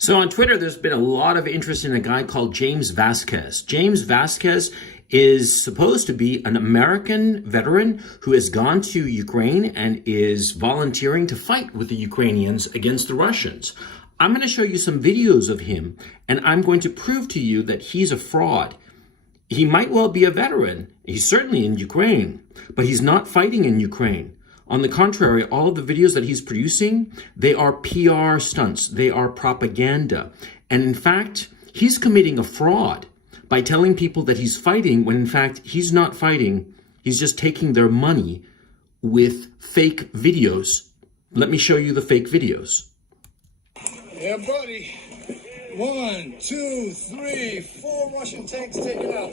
So on Twitter, there's been a lot of interest in a guy called James Vasquez. James Vasquez is supposed to be an American veteran who has gone to Ukraine and is volunteering to fight with the Ukrainians against the Russians. I'm going to show you some videos of him, and I'm going to prove to you that he's a fraud. He might well be a veteran. He's certainly in Ukraine, but he's not fighting in Ukraine. On the contrary, all of the videos that he's producing, they are PR stunts. They are propaganda. And in fact, he's committing a fraud by telling people that he's fighting when in fact he's not fighting. He's just taking their money with fake videos. Let me show you the fake videos. Yeah, buddy. 1, 2, 3, 4 Russian tanks taken out.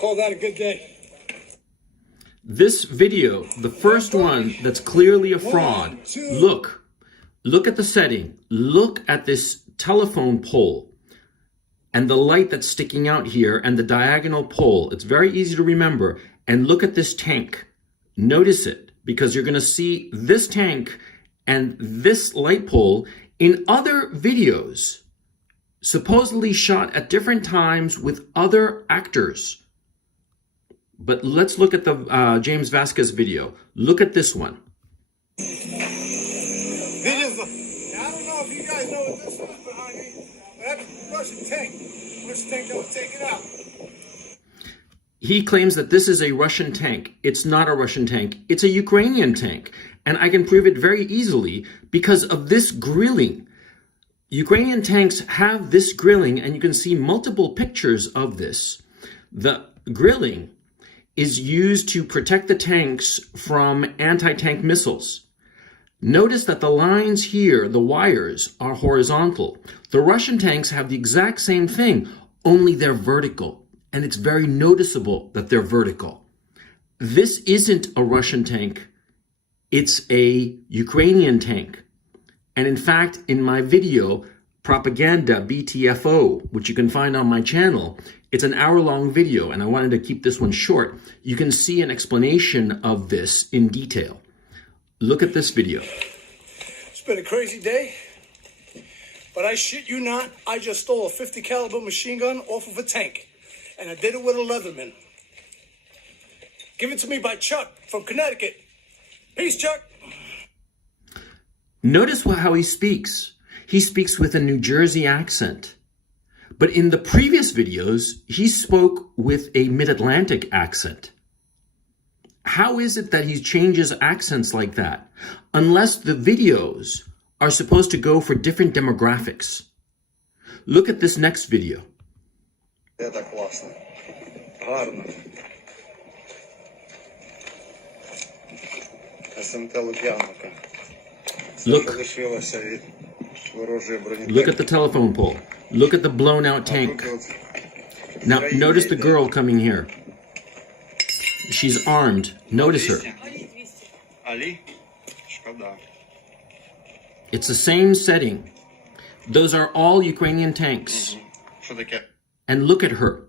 Call that a good day. This video, the first one that's clearly a fraud, look at the setting. Look at this telephone pole and the light that's sticking out here and the diagonal pole. It's very easy to remember. And look at this tank. Notice it, because you're going to see this tank and this light pole in other videos, supposedly shot at different times with other actors. But let's look at the James Vasquez video. Look at this one. I don't know if you guys know what this is behind me, but that's a Russian tank. Russian tank that was taken out. He claims that this is a Russian tank. It's not a Russian tank. It's a Ukrainian tank. And I can prove it very easily because of this grilling. Ukrainian tanks have this grilling, and you can see multiple pictures of this. The grilling is used to protect the tanks from anti-tank missiles. Notice that the lines here, the wires, are horizontal. The Russian tanks have the exact same thing, only they're vertical. And it's very noticeable that they're vertical. This isn't a Russian tank. It's a Ukrainian tank. And in fact, in my video, Propaganda BTFO, which you can find on my channel, it's an hour-long video, and I wanted to keep this one short. You can see an explanation of this in detail. Look at this video. It's been a crazy day, but I shit you not, I just stole a 50 caliber machine gun off of a tank, and I did it with a Leatherman. Given to me by Chuck from Connecticut. Peace, Chuck. Notice how he speaks. He speaks with a New Jersey accent. But in the previous videos, he spoke with a Mid-Atlantic accent. How is it that he changes accents like that? Unless the videos are supposed to go for different demographics. Look at this next video. Это классно. Гарно. СМТ Лук'яновка. Look at the telephone pole. Look at the blown out tank. Now, notice the girl coming here. She's armed. Notice her. It's the same setting. Those are all Ukrainian tanks. And look at her.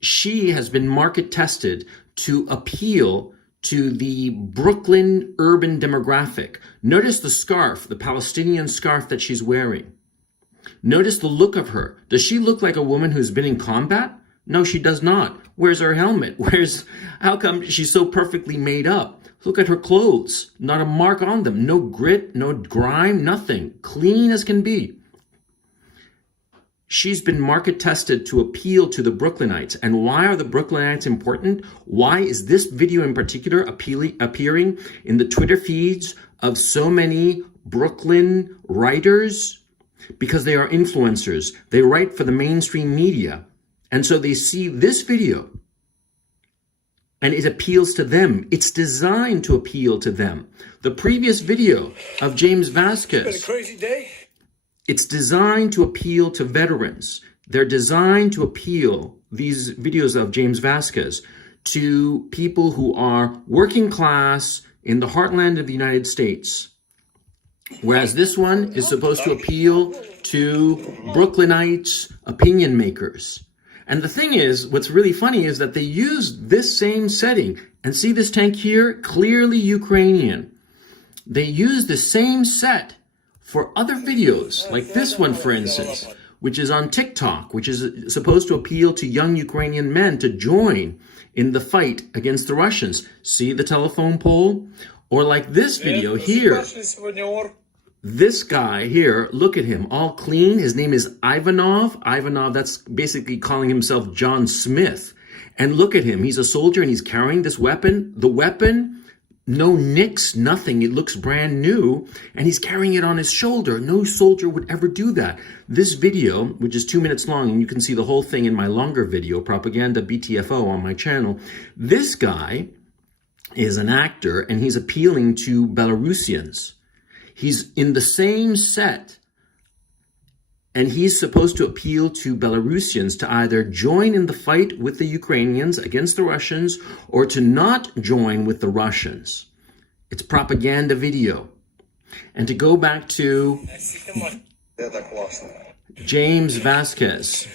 She has been market tested to appeal to the Brooklyn urban demographic. Notice the scarf, the Palestinian scarf that she's wearing. Notice the look of her. Does she look like a woman who's been in combat? No, she does not. Where's her helmet? How come she's so perfectly made up? Look at her clothes. Not a mark on them. No grit, no grime, nothing. Clean as can be. She's been market tested to appeal to the Brooklynites. And why are the Brooklynites important? Why is this video in particular appearing in the Twitter feeds of so many Brooklyn writers? Because they are influencers. They write for the mainstream media. And so they see this video and it appeals to them. It's designed to appeal to them. The previous video of James Vasquez. It's been a crazy day. It's designed to appeal to veterans. They're designed to appeal, these videos of James Vasquez, to people who are working class in the heartland of the United States. Whereas this one is supposed to appeal to Brooklynites, opinion makers. And the thing is, what's really funny is that they used this same setting. And see this tank here? Clearly Ukrainian. They use the same set for other videos, like this one, for instance, which is on TikTok, which is supposed to appeal to young Ukrainian men to join in the fight against the Russians. See the telephone pole? Or like this video here. This guy here, look at him, all clean. His name is Ivanov. Ivanov, that's basically calling himself John Smith. And look at him. He's a soldier and he's carrying this weapon. The weapon, no nicks, nothing. It looks brand new. And he's carrying it on his shoulder. No soldier would ever do that. This video, which is 2 minutes long, and you can see the whole thing in my longer video, Propaganda BTFO, on my channel. This guy is an actor and he's appealing to Belarusians. He's in the same set, and he's supposed to appeal to Belarusians to either join in the fight with the Ukrainians against the Russians or to not join with the Russians. It's propaganda video. And to go back to James Vasquez.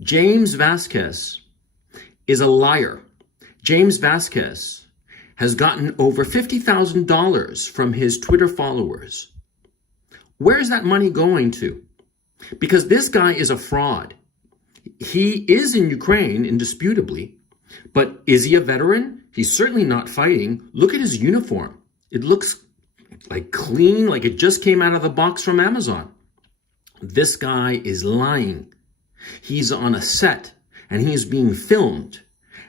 James Vasquez is a liar. James Vasquez has gotten over $50,000 from his Twitter followers. Where is that money going to? Because this guy is a fraud. He is in Ukraine, indisputably, but is he a veteran? He's certainly not fighting. Look at his uniform. It looks like clean, like it just came out of the box from Amazon. This guy is lying. He's on a set and he's being filmed.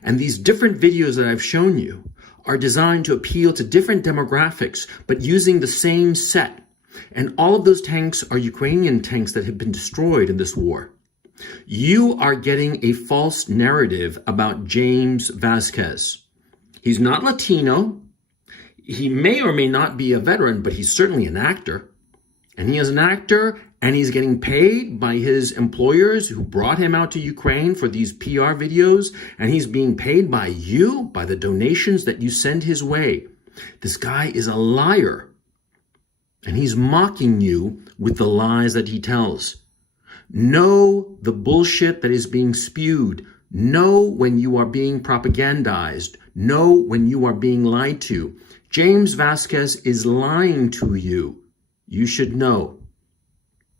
And these different videos that I've shown you are designed to appeal to different demographics, but using the same set. And all of those tanks are Ukrainian tanks that have been destroyed in this war. You are getting a false narrative about James Vasquez. He's not Latino. He may or may not be a veteran, but he's certainly an actor. And he is an actor, and he's getting paid by his employers who brought him out to Ukraine for these PR videos, and he's being paid by you, by the donations that you send his way. This guy is a liar, and he's mocking you with the lies that he tells. Know the bullshit that is being spewed. Know when you are being propagandized. Know when you are being lied to. James Vasquez is lying to you. You should know.